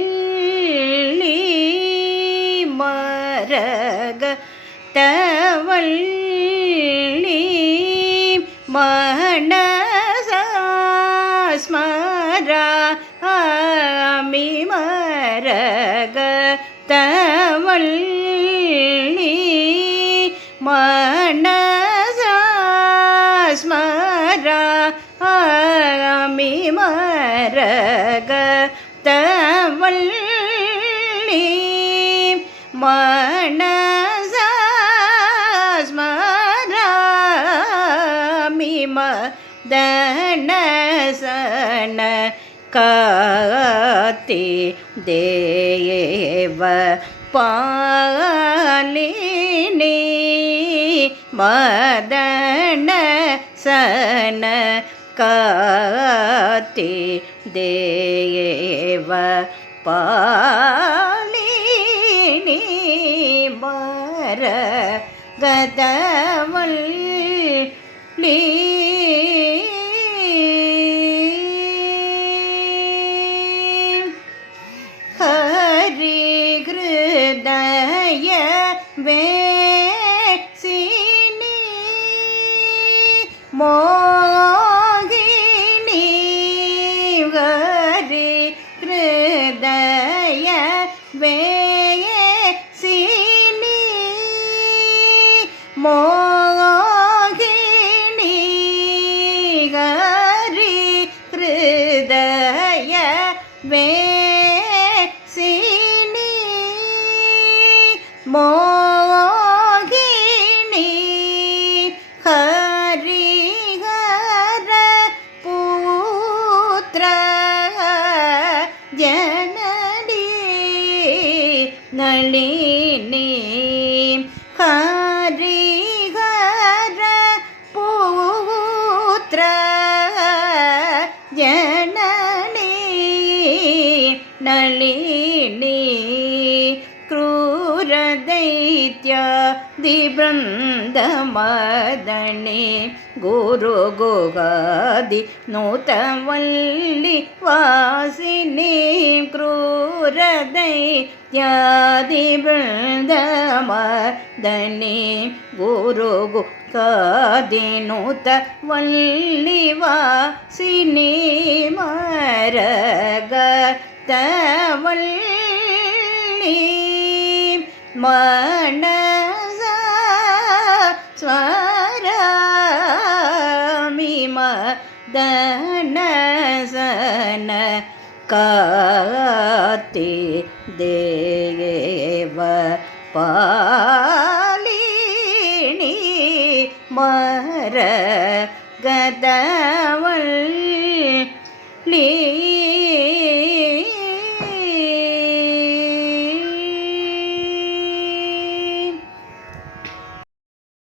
மரகதவல்லி மரகதவல்லி மனசாஸ்மராமி மரகதவல்லி மனசாஸ்மராமி மரகதவல்லி மனசாஸ்மராமி மதனசன காத்தி தேவ பாலினி மதனசன காத்தி தேவ பாலினி மரகதவல்லி ஹரி ஹிருதய வேசினி மோகினி ஹரி ஹிருதய வேசினி மோகினி ஹரி ஹிருதய வேசினி மோகினி ஹரிஹர புத்ர ஜனனி நளினி ஹரிஹர புத்ர ஜனனி நளினி ಕ್ರೂರದೈತ್ಯಾದಿಬೃಂದಮದಣಿ ಗುರುಗುಗಾದಿ ನೂತವಲ್ಲಿ ವಾಸಿನಿ ಕ್ರೂರದೈತ್ಯಾದಿಬೃಂದಮದಣಿ ಗುರುಗುಗಾದಿ ನೂತವಲ್ಲಿ ವಾಸಿನಿ ಮರಗದವಲ್ಲಿ ಮನಸಾಸ್ಮರಾಮಿ ಮದನಸನ ಕಾತಿ ದೇವ ಪಾಲಿನಿ ಮರಗದವಲ್ಲಿ